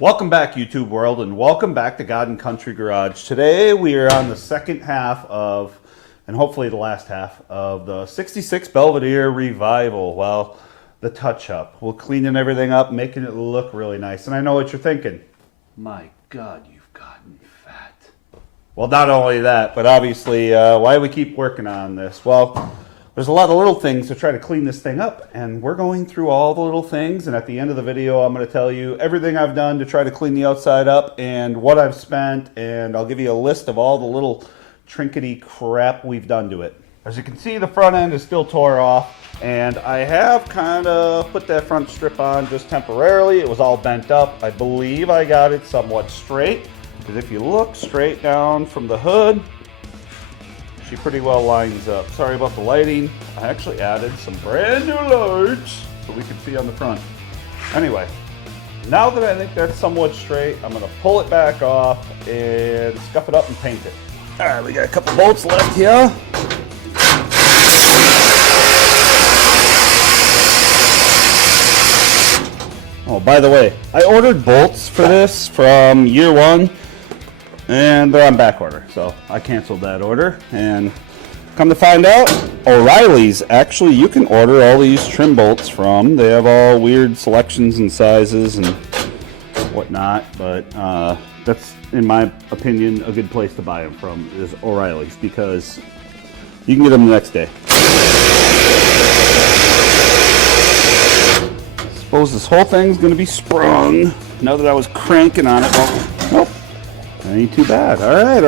Welcome back, YouTube world, and welcome back to God and Country Garage. Today we are on the second half of, and hopefully the last half, of the 66 Belvedere revival. Well, the touch-up. We're cleaning everything up, making it look really nice. And I know what you're thinking. My God, you've gotten fat. Well, not only that, but obviously, why do we keep working on this? Well, there's a lot of little things to try to clean this thing up, and we're going through all the little things, and at the end of the video I'm going to tell you everything I've done to try to clean the outside up and what I've spent, and I'll give you a list of all the little trinkety crap we've done to it. As you can see, the front end is still tore off, and I have kind of put that front strip on just temporarily. It was all bent up. I believe I got it somewhat straight, because if you look straight down from the hood, she pretty well lines up. Sorry about the lighting. I actually added some brand new lights so we can see on the front. Anyway, now that I think that's somewhat straight, I'm gonna pull it back off and scuff it up and paint it. All right, we got a couple bolts left here. Oh, by the way, I ordered bolts for this from year one, and they're on back order, so I canceled that order. And come to find out, O'Reilly's, actually, you can order all these trim bolts from. They have all weird selections and sizes and whatnot, but that's, in my opinion, a good place to buy them from is O'Reilly's, because you can get them the next day. Suppose this whole thing's gonna be sprung now that I was cranking on it. Well, nope. Ain't too bad. All right.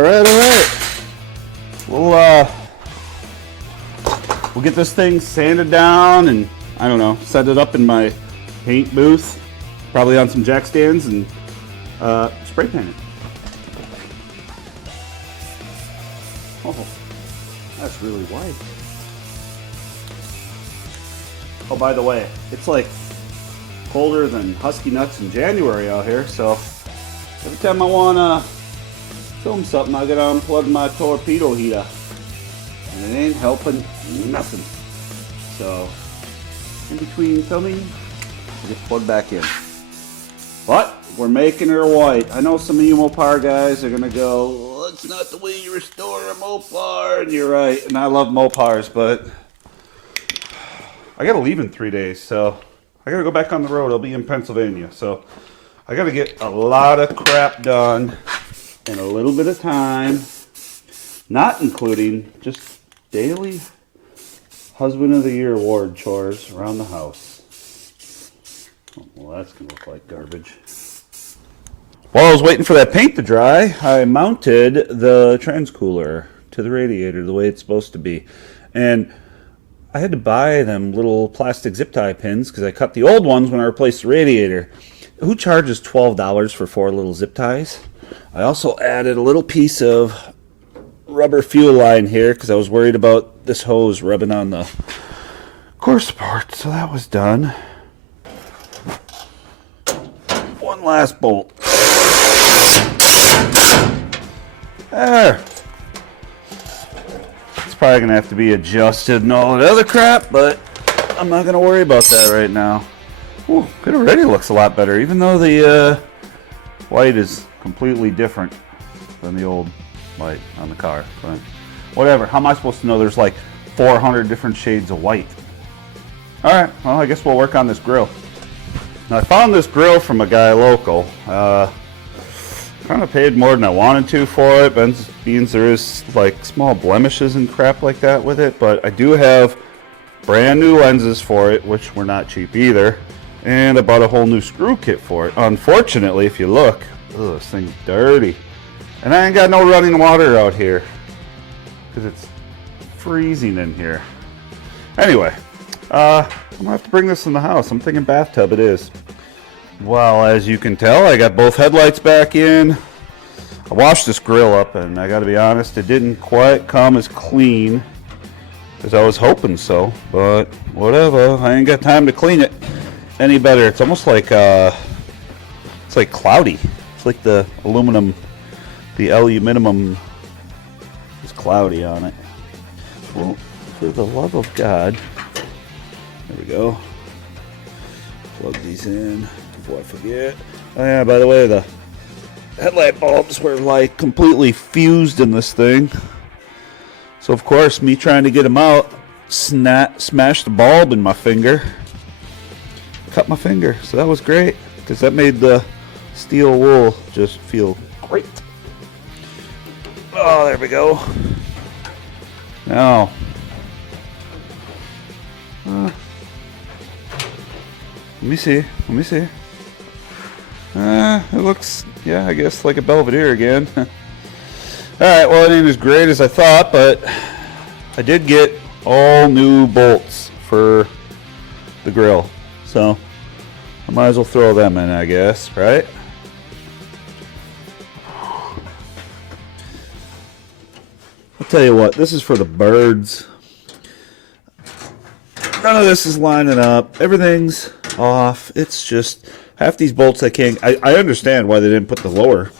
We'll get this thing sanded down and, I don't know, set it up in my paint booth, probably on some jack stands, and spray paint it. Oh, that's really white. Oh, by the way, it's like colder than Husky Nuts in January out here, so every time I want to film something, I gotta unplug my torpedo heater, and it ain't helping nothing. So, in between filming, I just plug back in. But we're making her white. I know some of you Mopar guys are gonna go, well, that's not the way you restore a Mopar, and you're right. And I love Mopars, but I gotta leave in 3 days, so I gotta go back on the road. I'll be in Pennsylvania, so I gotta get a lot of crap done in a little bit of time, not including just daily Husband of the Year award chores around the house. Oh, well, that's gonna look like garbage. While I was waiting for that paint to dry, I mounted the transcooler to the radiator the way it's supposed to be. And I had to buy them little plastic zip tie pins because I cut the old ones when I replaced the radiator. Who charges $12 for 4 little zip ties? I also added a little piece of rubber fuel line here because I was worried about this hose rubbing on the core support, so that was done. One last bolt. There. It's probably going to have to be adjusted and all that other crap, but I'm not going to worry about that right now. Ooh, it already looks a lot better, even though the white is completely different than the old white on the car. But whatever, how am I supposed to know there's like 400 different shades of white? Alright, well, I guess we'll work on this grill. Now, I found this grill from a guy local. Kind of paid more than I wanted to for it, but means there is like small blemishes and crap like that with it, but I do have brand new lenses for it, which were not cheap either. And I bought a whole new screw kit for it. Unfortunately, if you look, this thing's dirty. And I ain't got no running water out here because it's freezing in here. Anyway, I'm gonna have to bring this in the house. I'm thinking bathtub it is. Well, as you can tell, I got both headlights back in. I washed this grill up, and I gotta be honest, it didn't quite come as clean as I was hoping so, but whatever. I ain't got time to clean it any better. It's almost like it's like cloudy. It's like the aluminum is cloudy on it. Well, for the love of God, there we go. Plug these in before I forget. Oh yeah, by the way, the headlight bulbs were like completely fused in this thing. So of course, me trying to get them out, smashed the bulb in my finger. Cut my finger, so that was great because that made the steel wool just feel great. Oh, there we go. Now, let me see. It looks, yeah, I guess like a Belvedere again. Alright, well, it ain't as great as I thought, but I did get all new bolts for the grill. So, I might as well throw them in, I guess, right? I'll tell you what, this is for the birds. None of this is lining up. Everything's off. It's just half these bolts I can't. I understand why they didn't put the lower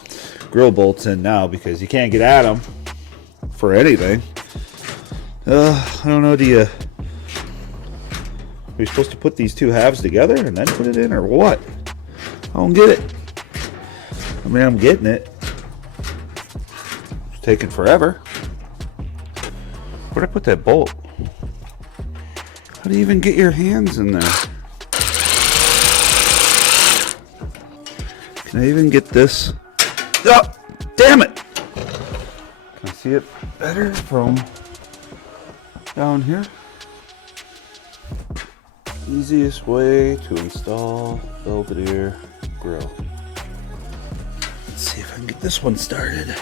grill bolts in now because you can't get at them for anything. I don't know. Are you supposed to put these two halves together and then put it in, or what? I don't get it. I mean, I'm getting it. It's taking forever. Where'd I put that bolt? How do you even get your hands in there? Can I even get this? Oh, damn it! Can I see it better from down here? Easiest way to install Belvedere grill. Let's see if I can get this one started.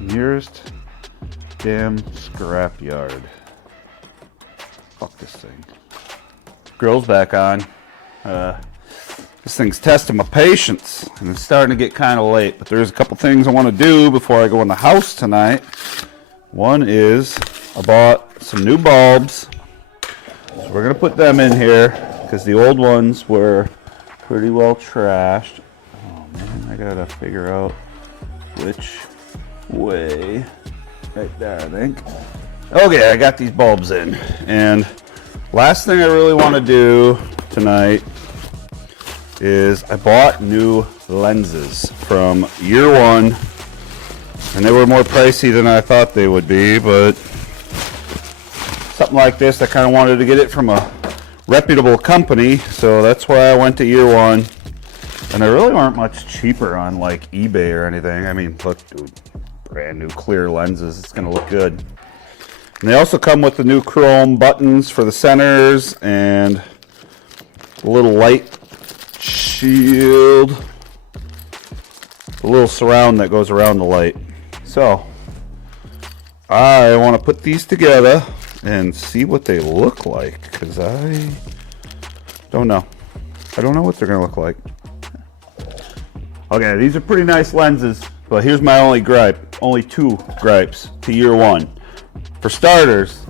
Nearest damn scrap yard. Fuck this thing. Grill's back on. This thing's testing my patience, and it's starting to get kind of late, but there's a couple things I want to do before I go in the house tonight. One is I bought some new bulbs, so we're going to put them in here because the old ones were pretty well trashed. Oh man, I gotta figure out which way. Right there, I think. Okay, I got these bulbs in, and last thing I really want to do tonight is I bought new lenses from Year One, and they were more pricey than I thought they would be, but something like this, I kind of wanted to get it from a reputable company, so that's why I went to Year One. And they really aren't much cheaper on like eBay or anything. I mean, look, dude, brand new clear lenses, it's gonna look good. And they also come with the new chrome buttons for the centers and a little light shield, a little surround that goes around the light. So I want to put these together and see what they look like, because I don't know what they're gonna look like. Okay, these are pretty nice lenses, but here's my only gripe, only two gripes to Year One. For starters,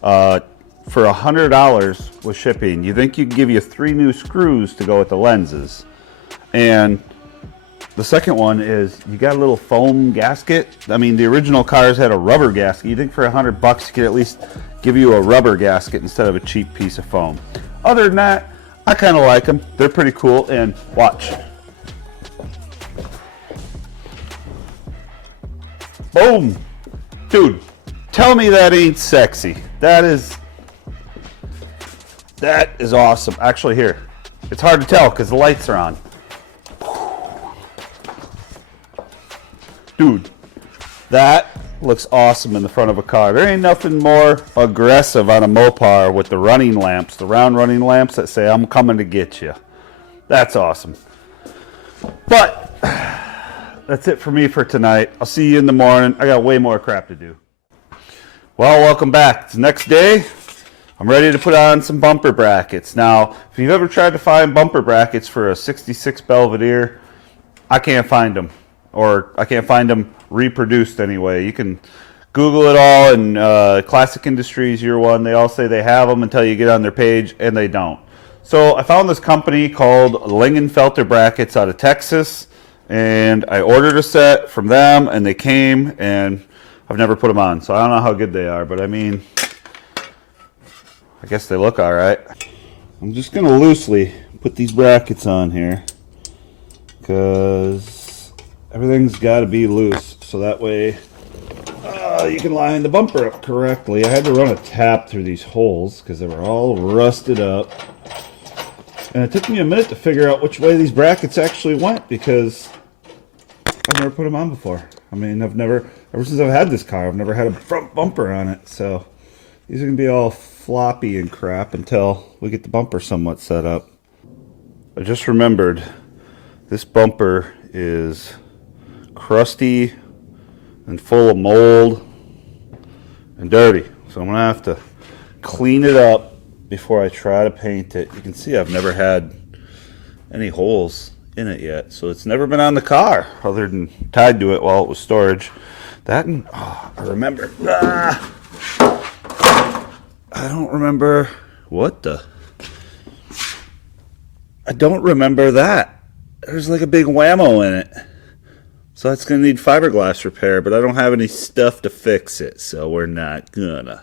for $100 with shipping, you think you'd give you 3 new screws to go with the lenses. And the second one is you got a little foam gasket. I mean, the original cars had a rubber gasket. You think for $100 you could at least give you a rubber gasket instead of a cheap piece of foam. Other than that, I kind of like them. They're pretty cool. And watch. Boom. Dude, tell me that ain't sexy. That is awesome. Actually, here, it's hard to tell because the lights are on. Dude, that looks awesome in the front of a car. There ain't nothing more aggressive on a Mopar with the running lamps, the round running lamps that say, "I'm coming to get you." That's awesome. But that's it for me for tonight. I'll see you in the morning. I got way more crap to do. Well, welcome back. It's the next day. I'm ready to put on some bumper brackets. Now, if you've ever tried to find bumper brackets for a 66 Belvedere, I can't find them. Or I can't find them reproduced anyway. You can Google it all, and Classic Industries Year One, they all say they have them until you get on their page, and they don't. So I found this company called Lingenfelter Brackets out of Texas. and I ordered a set from them, and they came, and I've never put them on, so I don't know how good they are, but I mean, I guess they look all right. I'm just going to loosely put these brackets on here because everything's got to be loose, so that way you can line the bumper up correctly. I had to run a tap through these holes because they were all rusted up. And it took me a minute to figure out which way these brackets actually went because I've never put them on before. I mean, ever since I've had this car, I've never had a front bumper on it. So these are going to be all floppy and crap until we get the bumper somewhat set up. I just remembered this bumper is crusty and full of mold and dirty. So I'm going to have to clean it up before I try to paint it. You can see I've never had any holes in it yet, so it's never been on the car other than tied to it while it was storage. That and I remember I don't remember I don't remember that. There's like a big whammo in it, so it's gonna need fiberglass repair, but I don't have any stuff to fix it, so we're not gonna.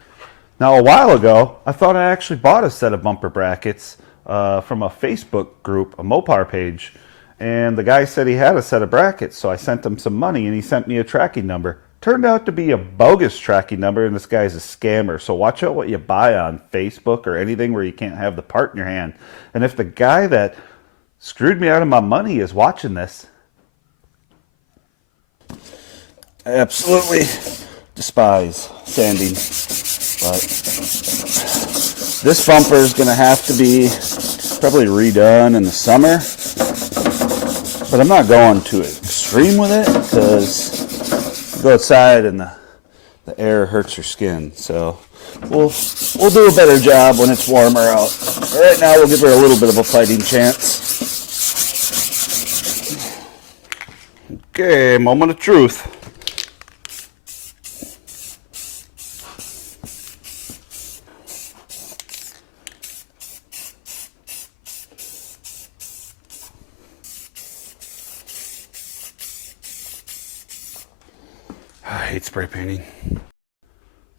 Now, a while ago, I thought I actually bought a set of bumper brackets from a Facebook group, a Mopar page, and the guy said he had a set of brackets, so I sent him some money, and he sent me a tracking number. Turned out to be a bogus tracking number, and this guy's a scammer, so watch out what you buy on Facebook or anything where you can't have the part in your hand. And if the guy that screwed me out of my money is watching this, I absolutely despise sanding. But this bumper is going to have to be probably redone in the summer. But I'm not going too extreme with it because you go outside and the air hurts your skin. So we'll do a better job when it's warmer out. But right now we'll give her a little bit of a fighting chance. Okay, moment of truth. I hate spray painting.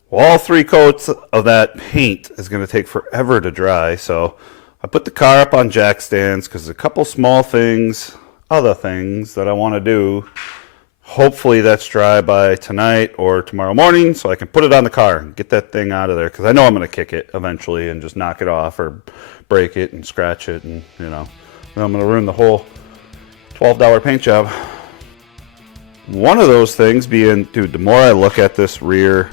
Well, all 3 coats of that paint is going to take forever to dry, so I put the car up on jack stands because there's a couple small things, other things that I want to do. Hopefully that's dry by tonight or tomorrow morning so I can put it on the car and get that thing out of there because I know I'm going to kick it eventually and just knock it off or break it and scratch it, and you know, then I'm going to ruin the whole $12 paint job. One of those things being, dude, the more I look at this rear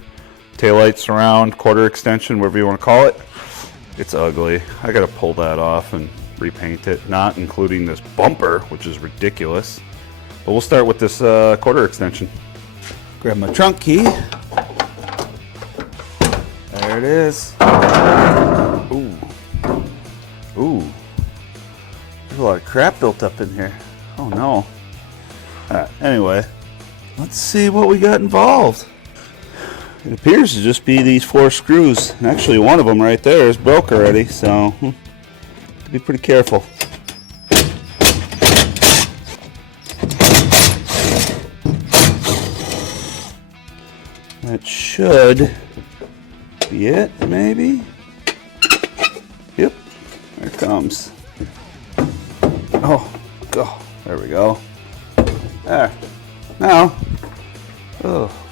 taillight surround, quarter extension, whatever you want to call it, it's ugly. I got to pull that off and repaint it, not including this bumper, which is ridiculous. But we'll start with this quarter extension. Grab my trunk key. There it is. Ooh. Ooh. There's a lot of crap built up in here. Oh no. Anyway, let's see what we got involved. It appears to just be these 4 screws. And actually, one of them right there is broke already, so have to be pretty careful. That should be it, maybe. Yep, there it comes. Oh, there we go. There. Now,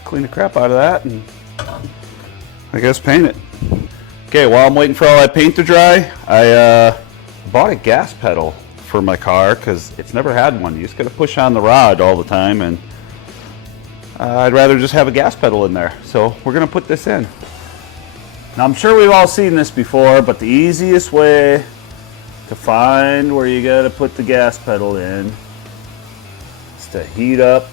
clean the crap out of that and I guess paint it. Okay, while I'm waiting for all that paint to dry, I bought a gas pedal for my car because it's never had one. You just got to push on the rod all the time, and I'd rather just have a gas pedal in there. So we're going to put this in. Now I'm sure we've all seen this before, but the easiest way to find where you got to put the gas pedal in is to heat up,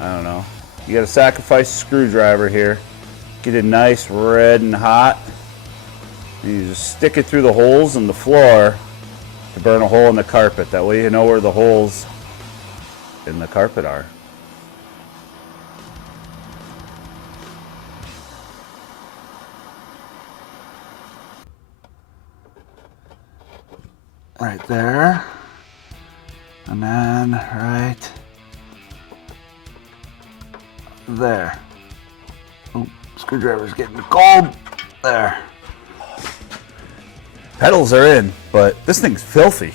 I don't know, you got to sacrifice a screwdriver here. Get it nice red and hot. And you just stick it through the holes in the floor to burn a hole in the carpet. That way you know where the holes in the carpet are. Right there. And then right there. Oh, screwdriver's getting cold. There. Pedals are in, but this thing's filthy.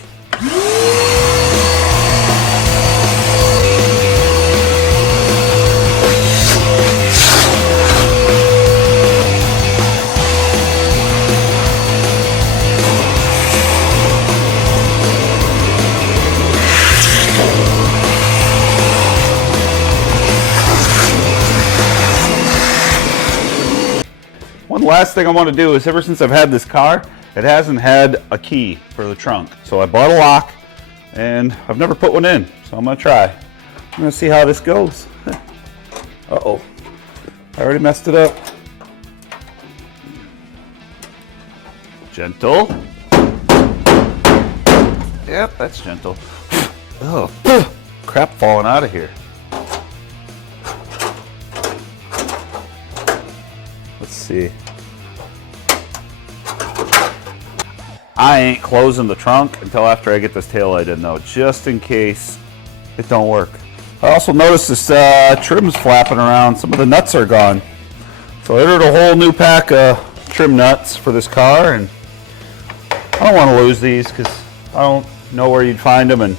One last thing I want to do is, ever since I've had this car, it hasn't had a key for the trunk. So I bought a lock and I've never put one in. So I'm going to try. I'm going to see how this goes. Uh-oh. I already messed it up. Gentle. Yep, that's gentle. Oh, crap falling out of here. Let's see. I ain't closing the trunk until after I get this taillight in though, just in case it don't work. I also noticed this trim's flapping around. Some of the nuts are gone. So I ordered a whole new pack of trim nuts for this car, and I don't want to lose these because I don't know where you'd find them and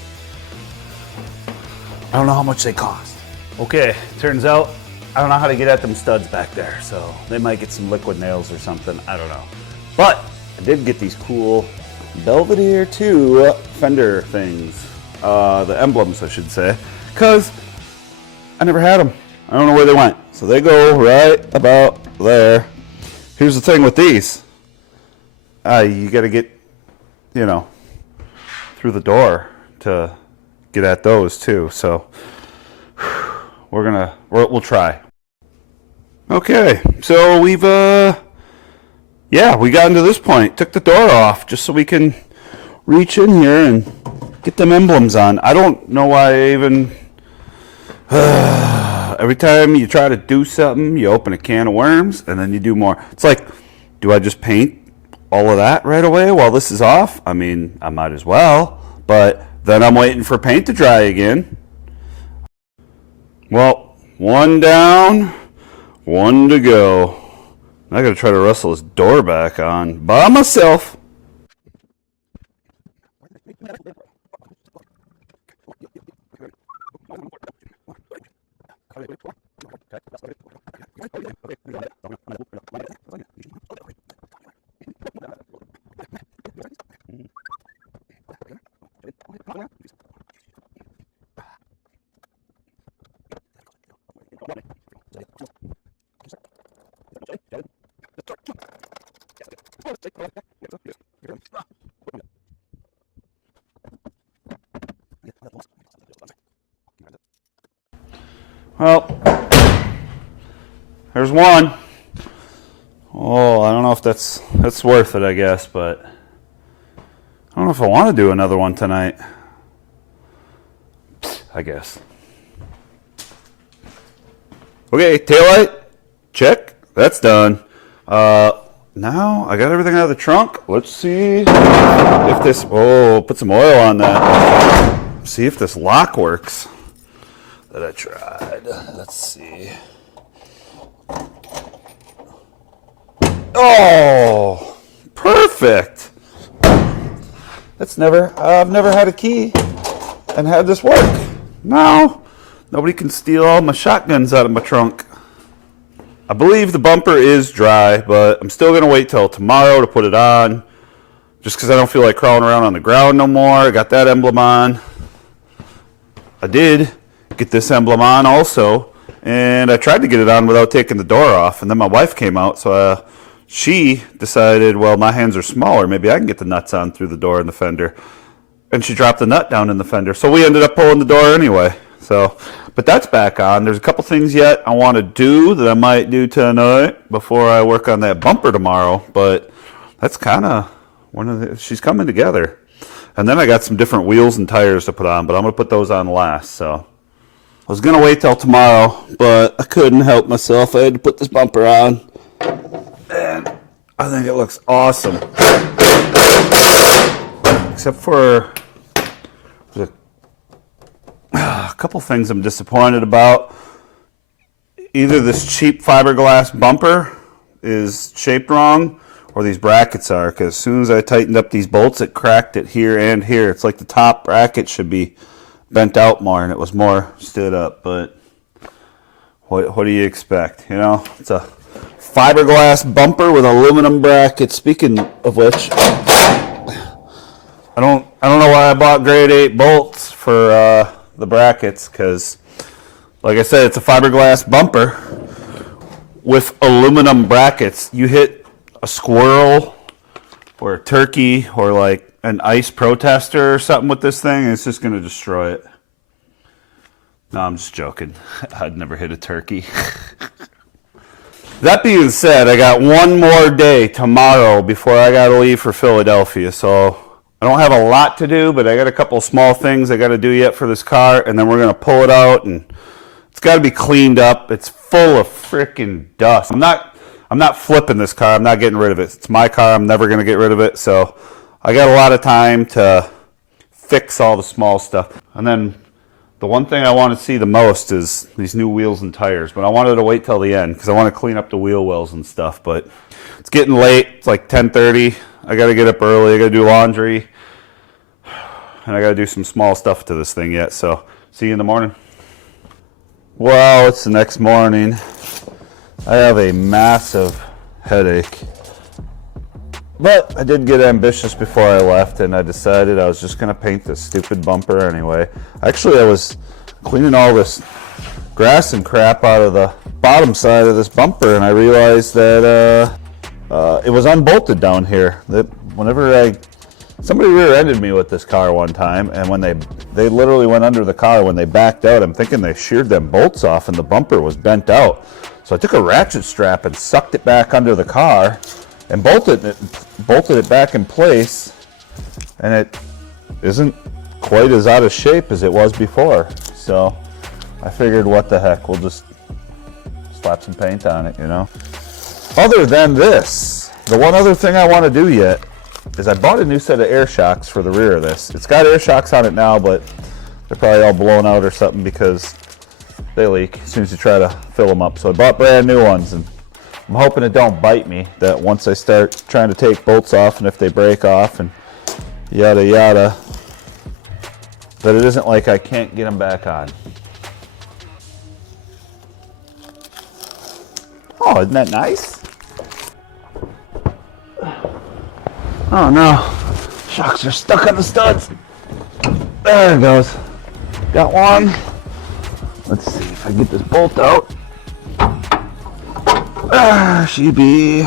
I don't know how much they cost. Okay, turns out I don't know how to get at them studs back there, so they might get some liquid nails or something, I don't know. But I did get these cool Belvedere 2 fender things, the emblems I should say, because I never had them. I don't know where they went. So they go right about there. Here's the thing with these. You got to get, you know, through the door to get at those too. So we'll try. Okay, so we've we got into this point. Took the door off just so we can reach in here and get them emblems on. I don't know why I even every time you try to do something, you open a can of worms and then you do more. It's like, do I just paint all of that right away while this is off? I mean, I might as well, but then I'm waiting for paint to dry again. Well, one down, one to go. I gotta try to wrestle this door back on by myself. Well, there's one. Oh, I don't know if that's worth it, I guess, but I don't know if I want to do another one tonight. I guess. Okay, taillight, check. That's done. Now I got everything out of the trunk. Let's see if this. Oh, put some oil on that. See if this lock works that I tried. Let's see. Oh, perfect. I've never had a key and had this work. Now, nobody can steal all my shotguns out of my trunk. I believe the bumper is dry, but I'm still going to wait till tomorrow to put it on, just because I don't feel like crawling around on the ground no more. I got that emblem on. I did get this emblem on also, and I tried to get it on without taking the door off, and then my wife came out, so she decided, well, my hands are smaller, maybe I can get the nuts on through the door and the fender, and she dropped the nut down in the fender, so we ended up pulling the door anyway. So, but that's back on. There's a couple things yet I want to do that I might do tonight before I work on that bumper tomorrow, but that's kind of she's coming together. And then I got some different wheels and tires to put on, but I'm going to put those on last. So I was going to wait till tomorrow, but I couldn't help myself. I had to put this bumper on, and I think it looks awesome. Except for there's a A couple things I'm disappointed about. Either this cheap fiberglass bumper is shaped wrong, or these brackets are, because as soon as I tightened up these bolts, it cracked it here and here. It's like the top bracket should be bent out more, and it was more stood up, but what do you expect? You know, it's a fiberglass bumper with aluminum brackets. Speaking of which, I don't know why I bought grade 8 bolts for the brackets, because like I said, it's a fiberglass bumper with aluminum brackets. You hit a squirrel or a turkey or like an ice protester or something with this thing, and it's just going to destroy it. No, I'm just joking. I'd never hit a turkey. That being said, I got one more day tomorrow before I got to leave for Philadelphia, so I don't have a lot to do, but I got a couple small things I got to do yet for this car, and then we're going to pull it out, and it's got to be cleaned up. It's full of freaking dust. I'm not flipping this car. I'm not getting rid of it. It's my car. I'm never going to get rid of it, so I got a lot of time to fix all the small stuff. And then the one thing I want to see the most is these new wheels and tires, but I wanted to wait till the end because I want to clean up the wheel wells and stuff, but it's getting late. It's like 10:30. I got to get up early. I got to do laundry, and I got to do some small stuff to this thing yet, so see you in the morning. Well, it's the next morning. I have a massive headache, but I did get ambitious before I left, and I decided I was just going to paint this stupid bumper anyway. Actually, I was cleaning all this grass and crap out of the bottom side of this bumper, and I realized that it was unbolted down here. That whenever somebody rear-ended me with this car one time, and when they literally went under the car when they backed out, I'm thinking they sheared them bolts off and the bumper was bent out. So I took a ratchet strap and sucked it back under the car and bolted it back in place, and it isn't quite as out of shape as it was before. So I figured, what the heck, we'll just slap some paint on it, you know. Other than this, the one other thing I want to do yet is I bought a new set of air shocks for the rear of this. It's got air shocks on it now, but they're probably all blown out or something because they leak as soon as you try to fill them up. So I bought brand new ones, and I'm hoping it don't bite me, that once I start trying to take bolts off and if they break off and yada yada, that it isn't like I can't get them back on. Oh, isn't that nice? Oh no, shocks are stuck on the studs. There it goes. Got one. Let's see if I can get this bolt out. She be.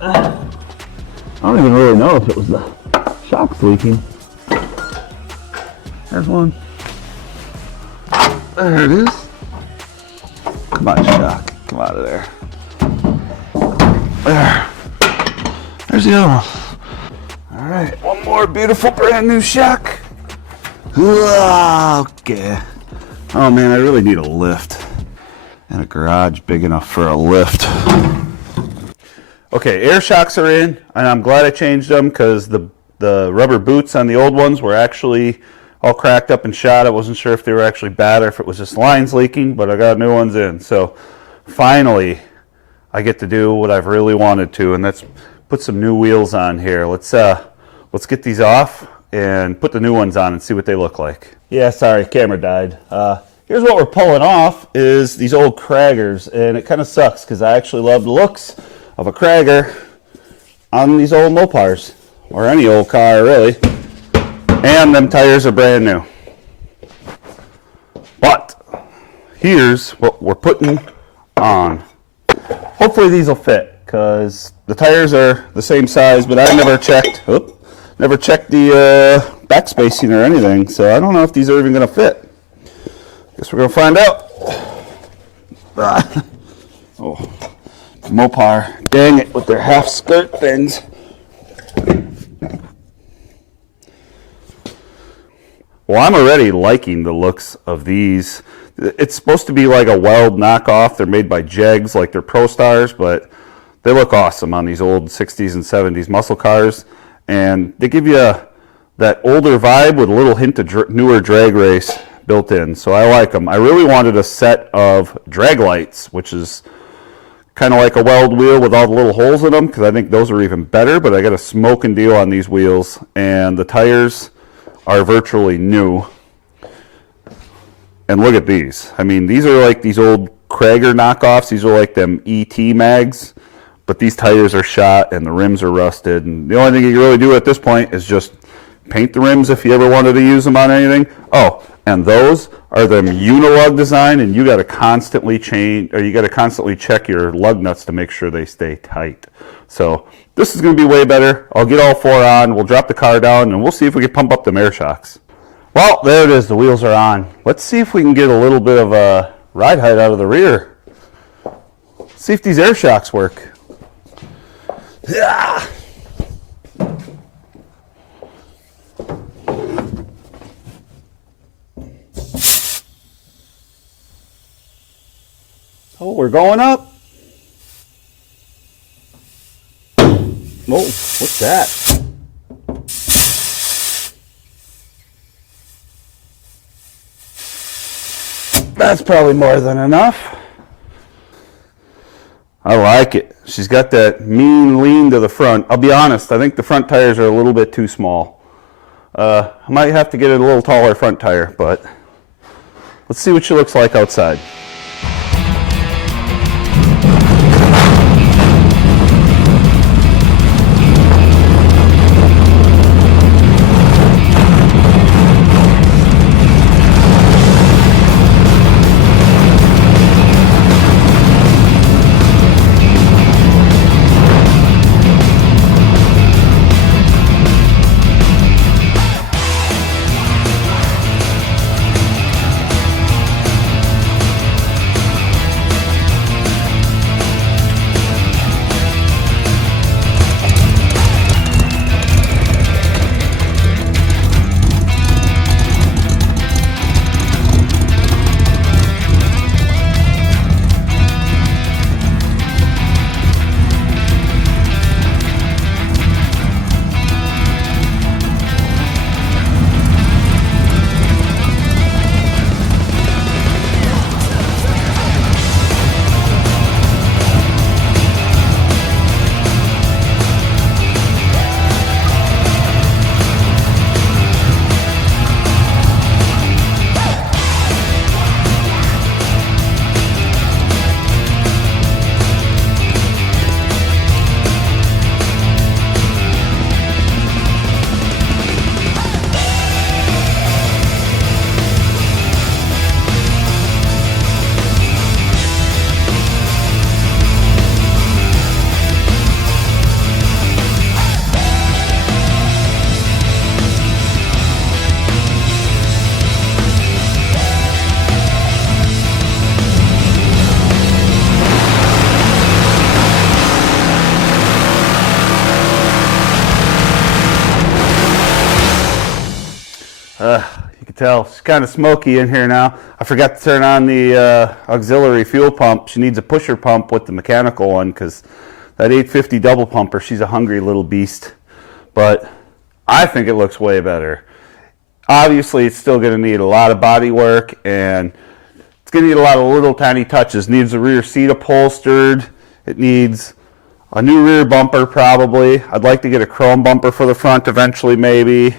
I don't even really know if it was the shocks leaking. There's one. There it is. Come on, shock. Come out of there. There. There's the other one. Alright, one more beautiful brand new shock. Okay. Oh man, I really need a lift. And a garage big enough for a lift. Okay, air shocks are in, and I'm glad I changed them because the rubber boots on the old ones were actually all cracked up and shot. I wasn't sure if they were actually bad or if it was just lines leaking, but I got new ones in. So finally, I get to do what I've really wanted to, and that's put some new wheels on here. Let's get these off and put the new ones on and see what they look like. Yeah, sorry, camera died. Here's what we're pulling off is these old Craggers, and it kind of sucks because I actually love the looks of a Cragger on these old Mopars, or any old car really, and them tires are brand new. But here's what we're putting on. Hopefully these will fit, because the tires are the same size, but I never checked the back spacing or anything, so I don't know if these are even going to fit. Guess we're going to find out. Oh, Mopar, dang it, with their half skirt things. Well, I'm already liking the looks of these. It's supposed to be like a Weld knockoff. They're made by Jegs, like they're Pro Stars, but they look awesome on these old 60s and 70s muscle cars. And they give you that older vibe with a little hint of newer drag race built in. So I like them. I really wanted a set of drag lights, which is kind of like a weld wheel with all the little holes in them, because I think those are even better. But I got a smoking deal on these wheels, and the tires are virtually new. And look at these. I mean, these are like these old Krager knockoffs. These are like them ET mags, but these tires are shot and the rims are rusted. And the only thing you can really do at this point is just paint the rims if you ever wanted to use them on anything. Oh, and those are them unilug design, and you got to constantly change, or you got to constantly check your lug nuts to make sure they stay tight. So this is going to be way better. I'll get all four on. We'll drop the car down, and we'll see if we can pump up them air shocks. Well, there it is. The wheels are on. Let's see if we can get a little bit of a ride height out of the rear. See if these air shocks work. Yeah. Oh, we're going up. Oh, what's that? That's probably more than enough. I like it. She's got that mean lean to the front. I'll be honest, I think the front tires are a little bit too small. I might have to get a little taller front tire, but let's see what she looks like outside. You can tell she's kind of smoky in here now. I forgot to turn on the auxiliary fuel pump. She needs a pusher pump with the mechanical one because that 850 double pumper, she's a hungry little beast. But I think it looks way better. Obviously, it's still going to need a lot of body work, and it's going to need a lot of little tiny touches. It needs the rear seat upholstered. It needs a new rear bumper probably. I'd like to get a chrome bumper for the front eventually maybe.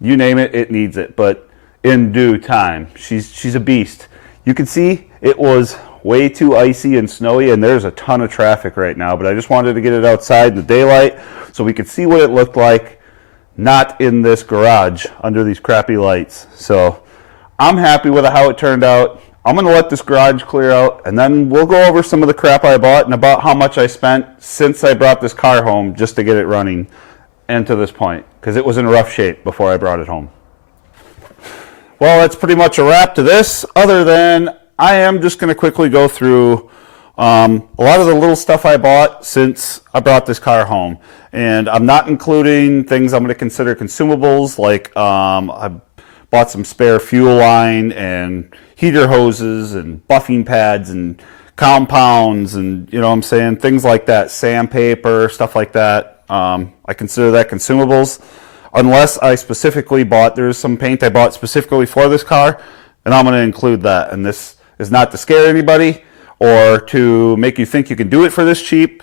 You name it, it needs it, but in due time. She's a beast. You can see it was way too icy and snowy, and there's a ton of traffic right now, but I just wanted to get it outside in the daylight so we could see what it looked like, not in this garage under these crappy lights. So I'm happy with how it turned out. I'm going to let this garage clear out, and then we'll go over some of the crap I bought and about how much I spent since I brought this car home just to get it running and to this point, because it was in rough shape before I brought it home. Well, that's pretty much a wrap to this, other than I am just going to quickly go through a lot of the little stuff I bought since I brought this car home. And I'm not including things I'm going to consider consumables, like I bought some spare fuel line and heater hoses and buffing pads and compounds and, you know what I'm saying, things like that, sandpaper, stuff like that. I consider that consumables. unless I specifically bought, there's some paint I bought specifically for this car, and I'm going to include that. And this is not to scare anybody or to make you think you can do it for this cheap.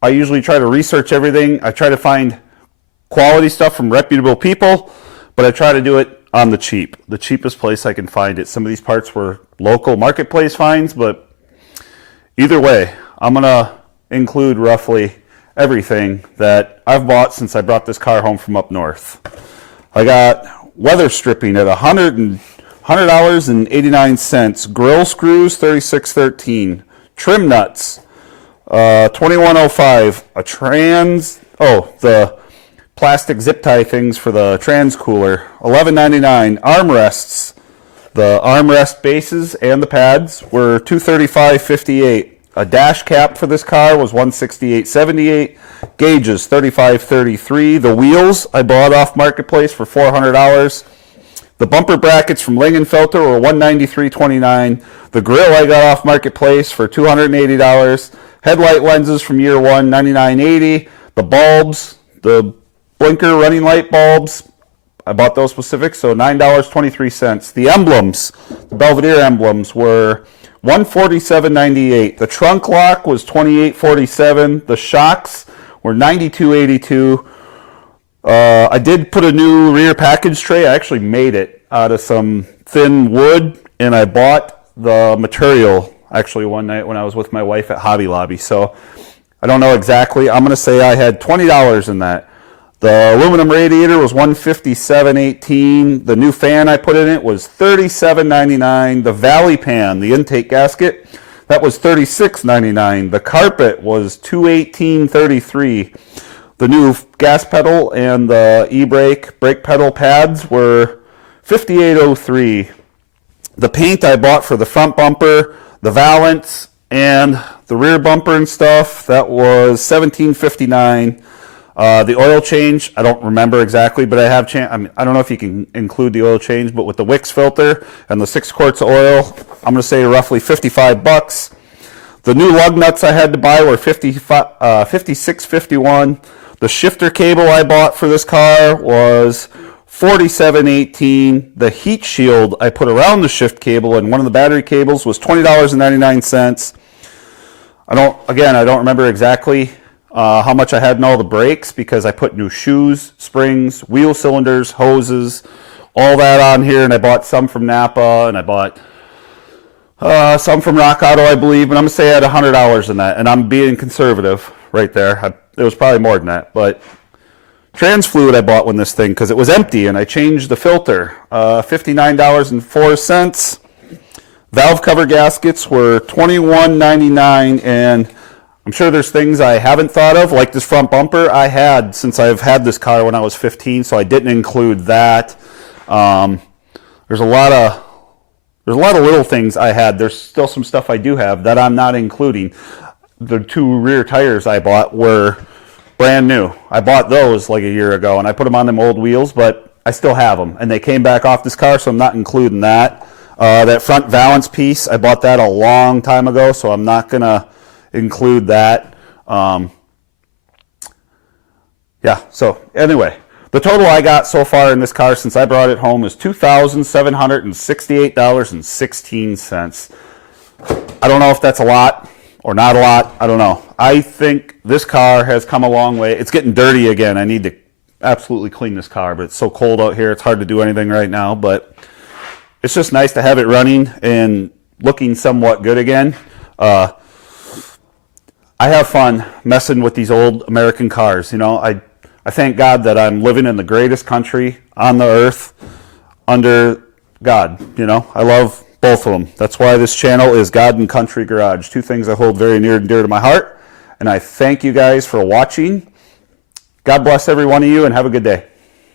I usually try to research everything. I try to find quality stuff from reputable people, but I try to do it on the cheap, the cheapest place I can find it. Some of these parts were local marketplace finds, but either way, I'm going to include roughly everything that I've bought since I brought this car home from up north. I got weather stripping at $100.89, grill screws $36.13, trim nuts $21.05, the plastic zip tie things for the trans cooler $11.99, armrests, the armrest bases and the pads were $235.58. A dash cap for this car was $168.78. Gauges $35.33. The wheels I bought off Marketplace for $400. The bumper brackets from Lingenfelter were $193.29. The grill I got off Marketplace for $280. Headlight lenses from year one, $99.80. The bulbs, the blinker running light bulbs, I bought those specific, so $9.23. The emblems, the Belvedere emblems were $147.98. The trunk lock was $28.47. The shocks were $92.82. I did put a new rear package tray. I actually made it out of some thin wood, and I bought the material actually one night when I was with my wife at Hobby Lobby. So I don't know exactly. I'm going to say I had $20 in that. The aluminum radiator was $157.18. The new fan I put in it was $37.99. The valley pan, the intake gasket, that was $36.99. The carpet was $218.33. The new gas pedal and the e-brake brake pedal pads were $58.03. The paint I bought for the front bumper, the valance, and the rear bumper and stuff, that was $17.59. The oil change, I don't remember exactly, but I have I don't know if you can include the oil change, but with the Wix filter and the 6 quarts of oil, I'm going to say roughly $55. The new lug nuts I had to buy were $56.51. The shifter cable I bought for this car was $47.18. The heat shield I put around the shift cable and one of the battery cables was $20.99. I don't remember exactly how much I had in all the brakes because I put new shoes, springs, wheel cylinders, hoses, all that on here, and I bought some from Napa, and I bought some from Rock Auto, I believe, and I'm going to say I had $100 in that, and I'm being conservative right there. It was probably more than that, but trans fluid I bought when this thing, because it was empty, and I changed the filter, $59.04. Valve cover gaskets were $21.99, and I'm sure there's things I haven't thought of, like this front bumper I had since I've had this car when I was 15, so I didn't include that. There's a lot of little things I had. There's still some stuff I do have that I'm not including. The 2 rear tires I bought were brand new. I bought those like a year ago, and I put them on them old wheels, but I still have them, and they came back off this car, so I'm not including that. That front valance piece, I bought that a long time ago, so I'm not going to include that. So anyway, the total I got so far in this car since I brought it home is $2,768.16. I don't know if that's a lot or not a lot. I don't know. I think this car has come a long way. It's getting dirty again. I need to absolutely clean this car, but it's so cold out here. It's hard to do anything right now, but it's just nice to have it running and looking somewhat good again. I have fun messing with these old American cars. You know, I thank God that I'm living in the greatest country on the earth under God. You know, I love both of them. That's why this channel is God and Country Garage. 2 things I hold very near and dear to my heart. And I thank you guys for watching. God bless every one of you and have a good day.